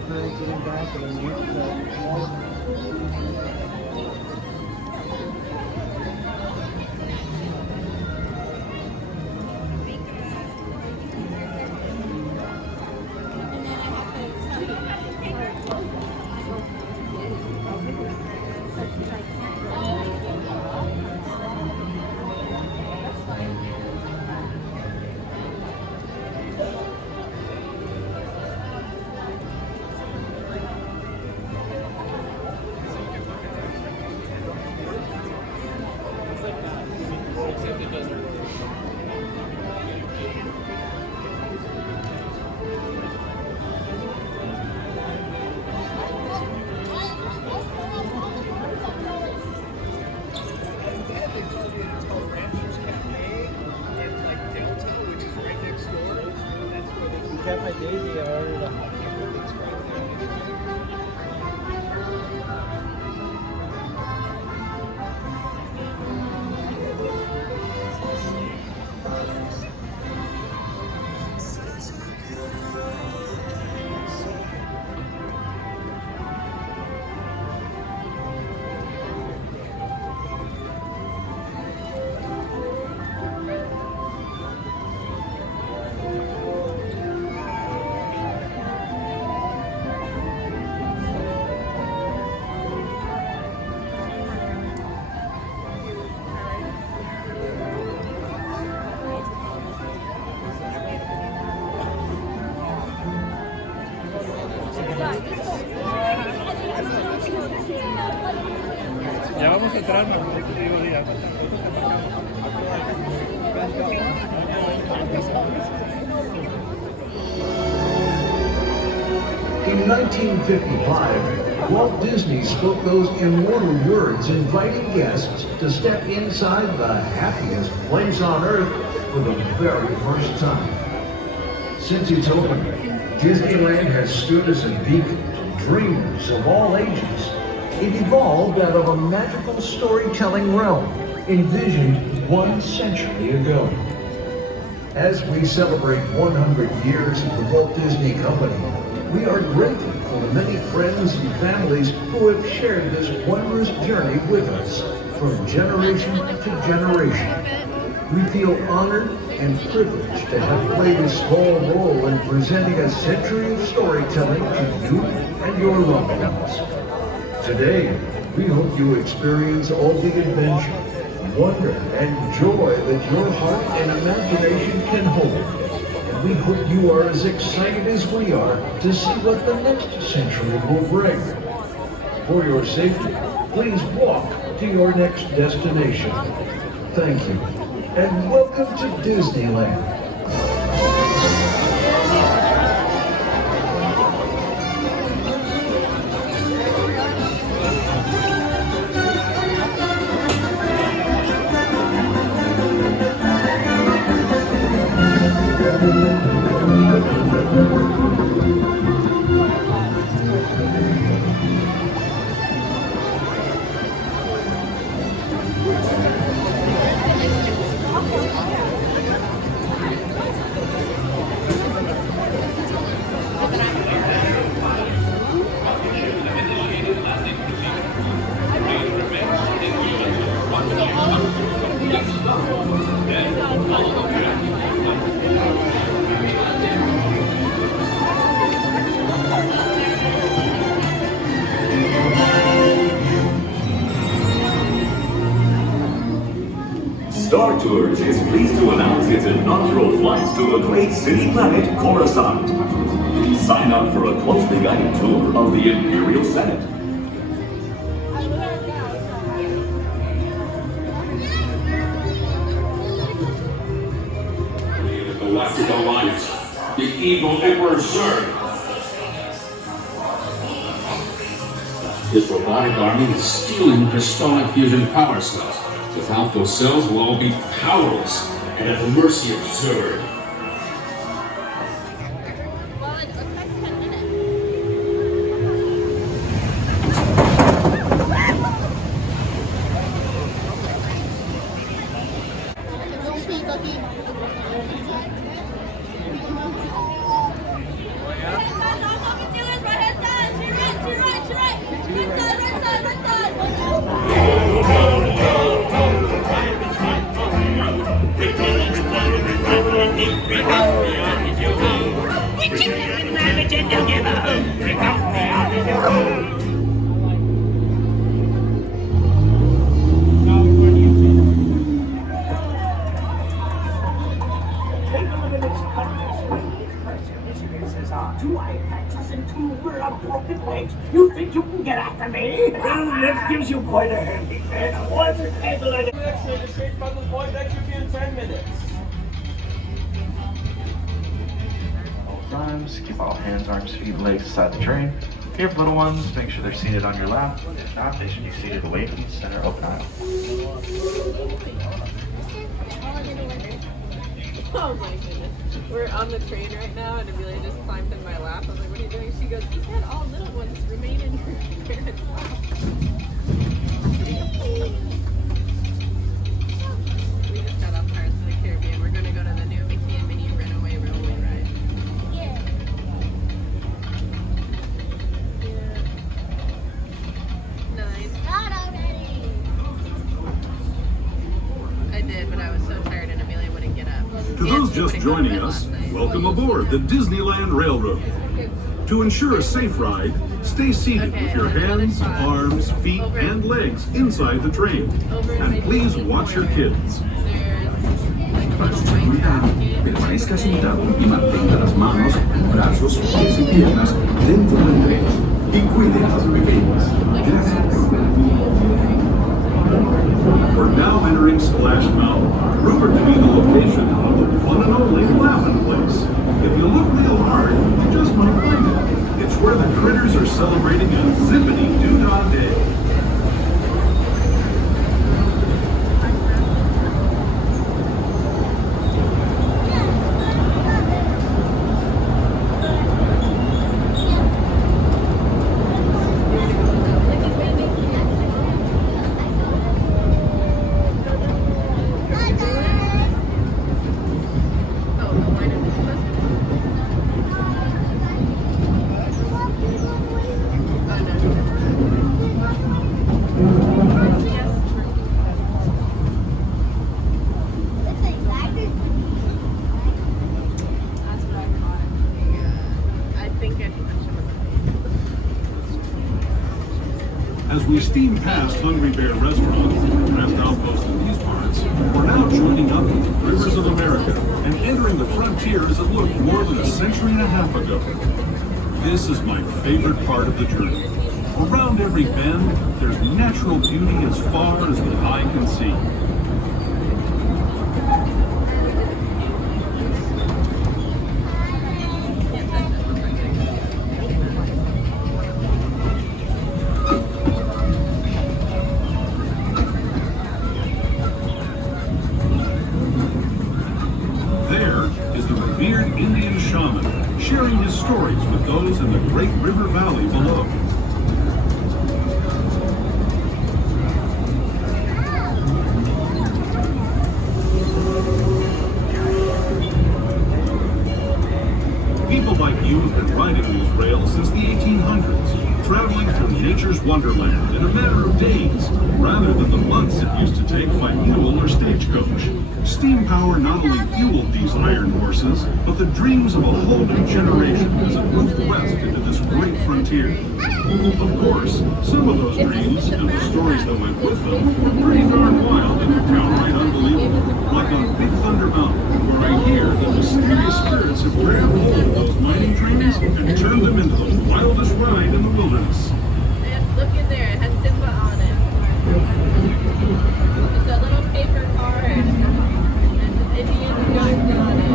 childhood, getting back and Cafe Daisy, I ordered a hot chocolate mix right Ya vamos a entrar, digo, ya. In 1955, Walt Disney spoke those immortal words inviting guests to step inside the happiest place on earth for the very first time. Since its opening, Disneyland has stood as a beacon to dreamers of all ages. It evolved out of a magical storytelling realm envisioned 1 century ago. As we celebrate 100 years of the Walt Disney Company, we are grateful for the many friends and families who have shared this wondrous journey with us from generation to generation. We feel honored and privileged to have played a small role in presenting a century of storytelling to you and your loved ones. Today, we hope you experience all the adventure, wonder, and joy that your heart and imagination can hold. And we hope you are as excited as we are to see what the next century will bring. For your safety, please walk to your next destination. Thank you, and welcome to Disneyland. Star Tours is pleased to announce its inaugural flights to the great city planet Coruscant. Sign up for a closely guided tour of the Imperial Senate. The Galactic Alliance, the evil Emperor Zurg. This robotic army is stealing crystalline fusion power cells. Without those cells, we'll all be powerless and at the mercy of Zurg. Two eye patches and two broken legs. You think you can get after me? Well, that gives you quite a handicap. I wasn't able to... X-ray straight from the point, that should be in 10 minutes. All times, keep all hands, arms, feet, and legs beside the train. If you have little ones, make sure they're seated on your lap. If not, they should be seated away from the center open aisle. Oh my goodness. We're on the train right now and Amelia just climbed in my lap. I was like, what are you doing? She goes, he said all little ones remain in your parents' lap. We just got off Pirates of the Caribbean. We're going to go to the new Mickey and Minnie Runaway Railway ride. Yeah. Nice. Not already. I did, but I was so tired and Amelia wouldn't get up. To those just joining us, welcome aboard the Disneyland Railroad. To ensure a safe ride, stay seated with your hands, arms, feet, and legs inside the train. And please watch your kids. Para su seguridad, permanezca sentado y mantenga las manos, brazos, pies y piernas dentro del tren. Y cuide a los pequeños. Gracias. We're now entering Splash Mountain, rumored to be the location of the one and only Laughing Place. If you look real hard, you just might find it. It's where the critters are celebrating a zippity-doo-dah day. As we steam past Hungry Bear Restaurant, the best outpost in these parts, we're now joining up with the Rivers of America and entering the frontier as it looked more than a century and a half ago. This is my favorite part of the journey. Around every bend, there's natural beauty as far as the eye can see. Indian shaman, sharing his stories with those in the Great River Valley below. People like you have been riding these rails since the 1800s, traveling through nature's wonderland in a matter of days, rather than the months it used to take by mule or stagecoach. Steam power not only fueled these iron horses, but the dreams of a whole new generation as it moved west into this great frontier. Of course, some of those dreams and the stories that went with them were pretty darn wild and downright unbelievable. Like on Big Thunder Mountain, where I hear that mysterious spirits have grabbed hold of those mining trains and turned them into the wildest ride in the wilderness. Look in there, it has Simba on it. It's a little paper car and an Indian gun on it.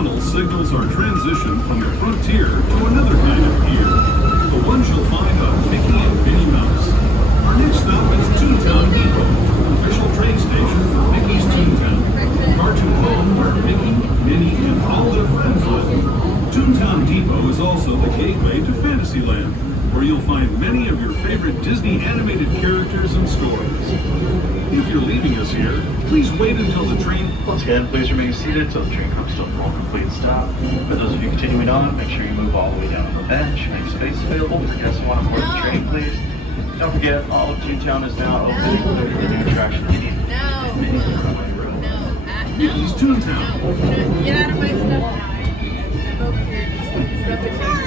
tunnel signals our transition from the frontier to another kind of pier. The ones you'll find on Mickey and Minnie Mouse. Our next stop is Toontown Depot, official train station for Mickey's Toontown. Cartoon home where Mickey, Minnie, and all their friends live. Toontown Depot is also the gateway to Fantasyland, where you'll find many of your favorite Disney animated characters and stories. If you're leaving us here, please wait until the train... Once again, please remain seated until the train comes to a full complete stop. For those of you continuing on, make sure you move all the way down the bench, make space available for guests who want to board the train, please. Don't forget, all of Toontown is now open, including the new attraction Mickey. Mickey's Toontown. Get out of my stuff. I'm over here. Just rub the table.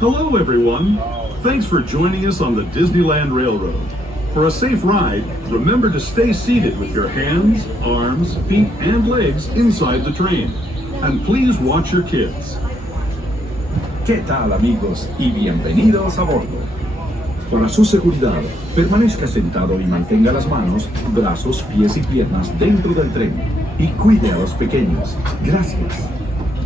Hello, everyone. Thanks for joining us on the Disneyland Railroad. For a safe ride, remember to stay seated with your hands, arms, feet, and legs inside the train. And please watch your kids. ¿Qué tal, amigos? Y bienvenidos a bordo. Para su seguridad, permanezca sentado y mantenga las manos, brazos, pies y piernas dentro del tren. Y cuide a los pequeños. Gracias.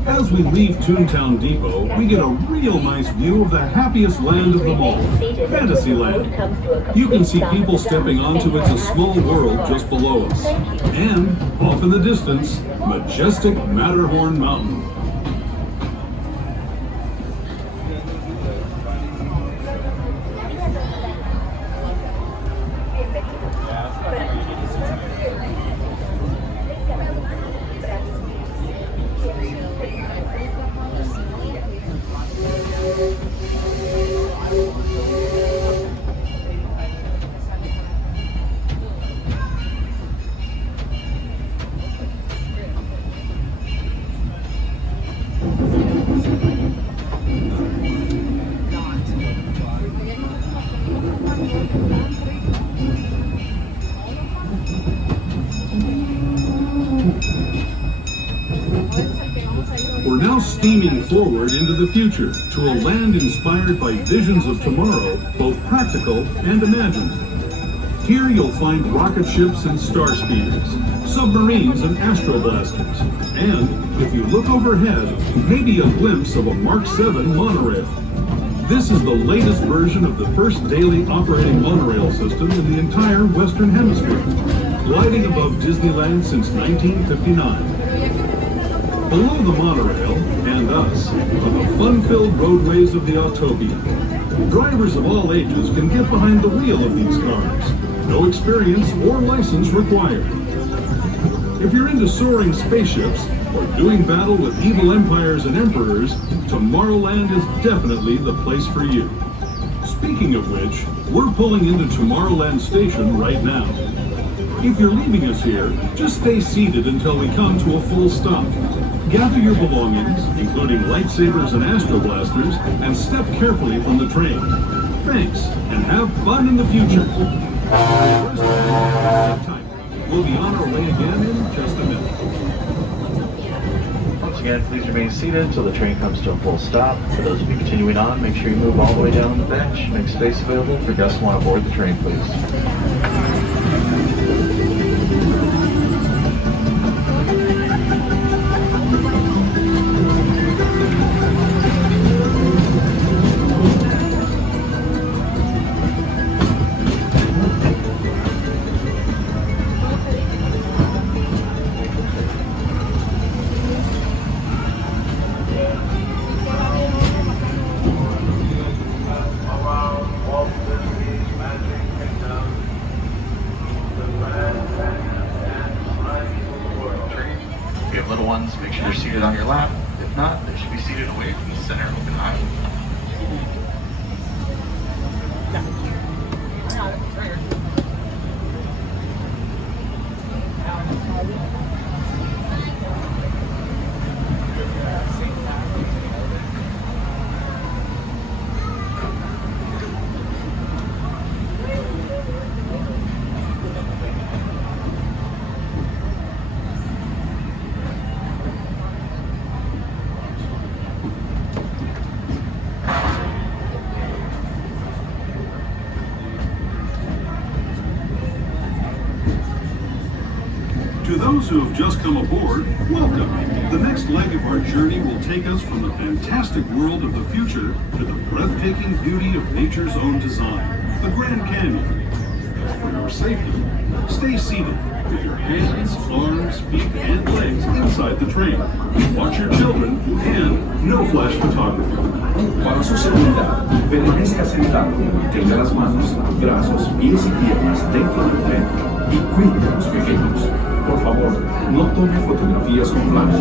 As we leave Toontown Depot, we get a real nice view of the happiest land of them all, Fantasyland. You can see people stepping onto It's a Small World just below us. And, off in the distance, majestic Matterhorn Mountain. We're now steaming forward into the future to a land inspired by visions of tomorrow, both practical and imagined. Here you'll find rocket ships and star speeders, submarines and astroblasters, and, if you look overhead, maybe a glimpse of a Mark 7 monorail. This is the latest version of the first daily operating monorail system in the entire Western Hemisphere, gliding above Disneyland since 1959. Below the monorail, and us, are the fun-filled roadways of the Autopia. Drivers of all ages can get behind the wheel of these cars. No experience or license required. If you're into soaring spaceships or doing battle with evil empires and emperors, Tomorrowland is definitely the place for you. Speaking of which, we're pulling into Tomorrowland Station right now. If you're leaving us here, just stay seated until we come to a full stop. Gather your belongings, including lightsabers and astroblasters, and step carefully from the train. Thanks, and have fun in the future. We'll be on our way again in just a minute. Once again, please remain seated until the train comes to a full stop. For those of you continuing on, make sure you move all the way down the bench. Make space available for guests who want to board the train, please. If you have little ones, make sure they're seated on your lap. If not, they should be seated away from the center open aisle. To those who have just come aboard, welcome. The next leg of our journey will take us from the fantastic world of the future to the breathtaking beauty of nature's own design, the Grand Canyon. For your safety, stay seated with your hands, arms, feet, and legs inside the train. Watch your children and no flash photography. Para su seguridad, permanezca sentado y mantenga las manos, brazos, pies y piernas dentro del tren y cuide a los pequeños. Por favor, no tome fotografías con flash.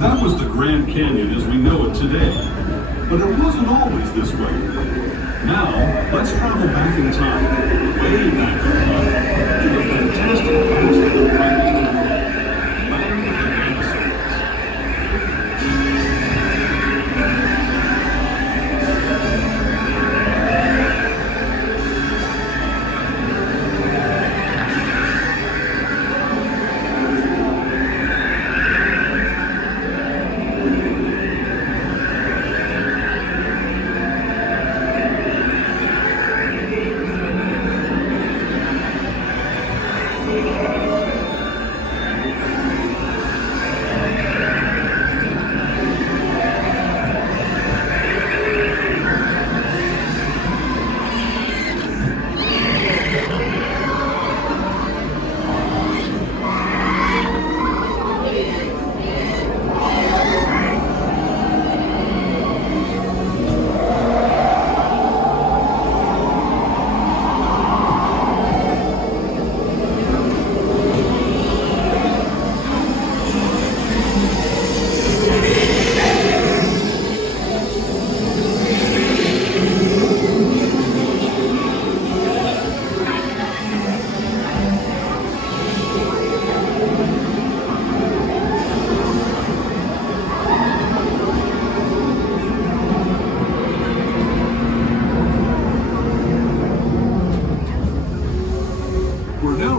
That was the Grand Canyon as we know it today. But it wasn't always this way. Now, let's travel back in time, way back in time, to the fantastic past of the planet, land of the dinosaurs.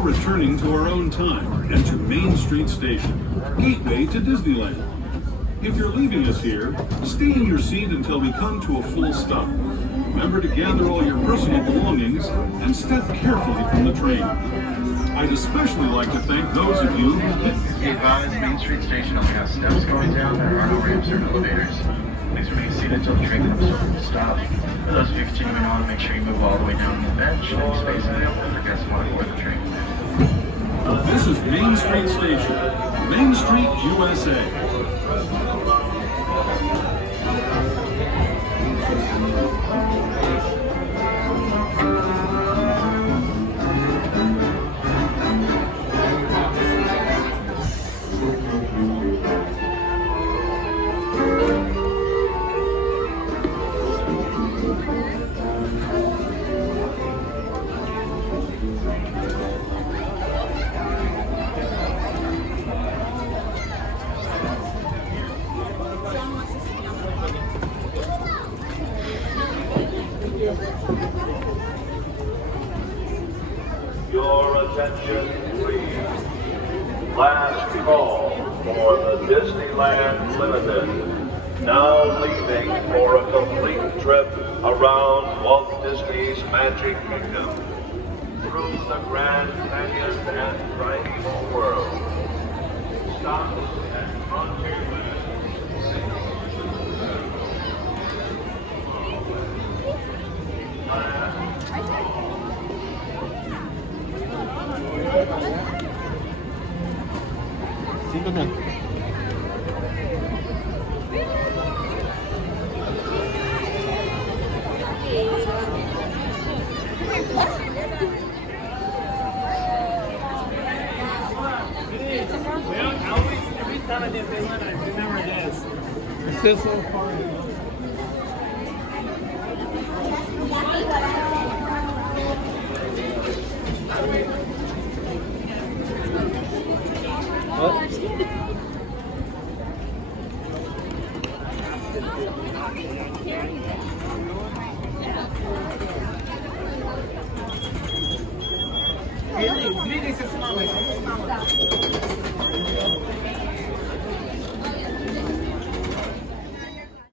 Returning to our own time and to Main Street Station, gateway to Disneyland. If you're leaving us here, stay in your seat until we come to a full stop. Remember to gather all your personal belongings and step carefully from the train. I'd especially like to thank those of you who... Be advised, Main Street Station only has steps going down. There are no ramps or elevators. Please remain seated until the train comes to a full stop. For those of you continuing on, make sure you move all the way down to the bench. Any space available for guests who want to board the train. This is Main Street Station, Main Street, USA. Your attention, please. Last call for the Disneyland Limited. Now leaving for a complete trip around Walt Disney's Magic Kingdom, through the Grand Canyon and Primeval World. Stop at Frontierland. Last call. también. Every time I did Disneyland, I remember this. It's just so far. Really? 3 days is not like